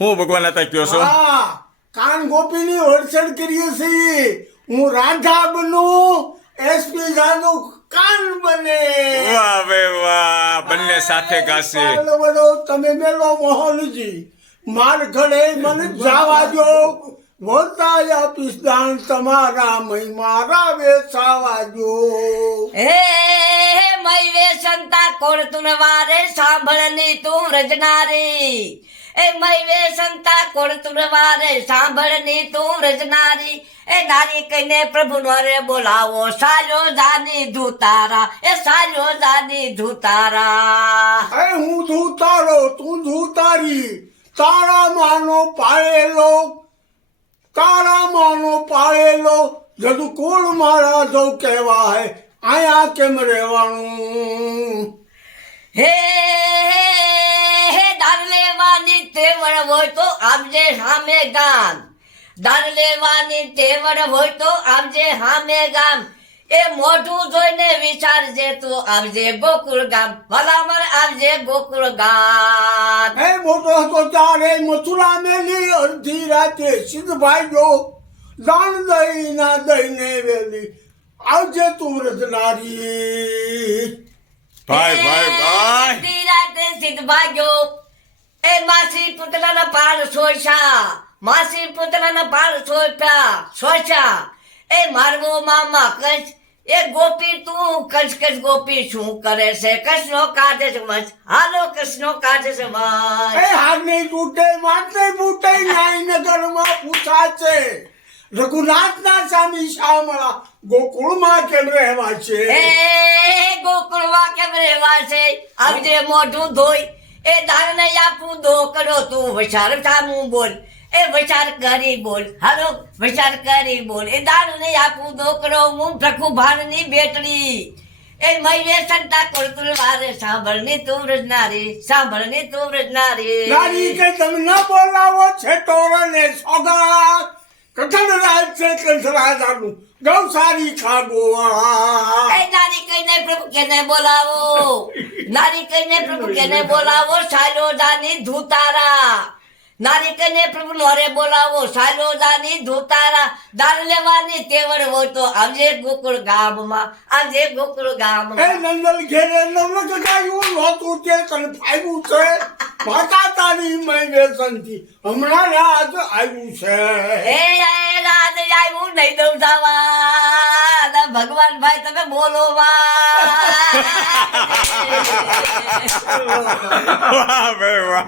હું ભગવાન હતા કયો છો? હા, કાન ગોપીની વરસડ કરીએ છીએ. હું રાધા બનું, એસપી જાદુ કાન બને. વાહ બે વાહ, બંને સાથે ગાશે. ચાલો બધો તમે મેલો મોહનજી, માર ઘડે મને જાવા દો. બોલતા આપીશ દાન તમારા, મય મારા વેચાવા દો. હે મય વેસંતા કોણ તું વારે સાંભળની તું રજનારી. એ મય વેસંતા કોણ તું વારે સાંભળની તું રજનારી. એ નારી કહીને પ્રભુ રે બોલાવો, સાજો જાની ધૂતારા. એ સાજો જાની ધૂતારા. એ હું ધૂતારો, તું ધૂતારી. તારા માનો પાળેલો, તારા માનો પાળેલો. જદુ કુળ મારા જો કહેવાય, આયા કેમ રહેવાનું? હે દાન લેવાની તેવડ હોય તો આપજે સામે ગામ. દાન લેવાની તેવડ હોય તો આપજે સામે ગામ. એ મોઢું જોઈને વિચારજે તું આવજે ગોકુળ ગામ. ભલામણ આવજે ગોકુળ ગામ. એ મોટો હતો ત્યારે મથુરા મેલી, અડધી રાતે સિદ્ધભાઈ જો દાન દઈ ના દઈને વેલી. આવજે તું રજનારી. ભાઈ રાતે સિદ્ધ ભાગ્યો. એ માસી પુતળાના પાળ સોયસા. માસી પુતળાના પાળ સોયસા. એ મારવો મામા કચ્છ. એ ગોપી તું કચ્છ ગોપી શું કરે છે? કચ્છનો કાઢે છે મચ. હાલો કચ્છનો કાઢે છે મચ. એ હાથ નહીં તૂટે, માથ નહીં ફૂટે, ન્યાય નગરમાં પૂછાશે. રઘુનાથના સ્વામી શામળા ગોકુળમાં કેમ રહેવા છે? એ ગોકુળમાં કેમ રહેવા છે? આવજે મોઢું ધોઈ. એ દાન નહીં આપું દો કરો તું વિચાર સામું બોલ. એ વિચાર કરી બોલ. હાલો વિચાર કરી બોલ. એ દાન નહીં આપું દો કરો હું પ્રખુ ભાનની બેટડી. એ મહિને સંતા કોળતુલ વારે સાંભળની તું રજનારી. સાંભળની તું રજનારી. નારી કે તમે ન બોલાવો છે તોરણે સોગા. કઠણ રાજ છે કંસરાજાનું, ગૌસારી ખાગો. એ નારી કહીને પ્રભુ કેને બોલાવો. નારી કહીને પ્રભુ કેને બોલાવો, સાલોદાની ધૂતારા. નારી કહીને પ્રભુ નોરે બોલાવો, સાલોદાની ધૂતારા. દાન લેવાની તેવડ હોય તો આવજે ગોકુળ ગામમાં. આવજે ગોકુળ ગામમાં. એ નંદલ ઘેરે નવલક ગાયું નહોતું તે તને ફાવ્યું છે. માતા તારી મય વ્યસનથી હમણાં રાજ આવ્યું છે. એ રાજ આવ્યું નહીં દઉં જવા. ભગવાન ભાઈ તમે બોલો વાહ બે વાહ.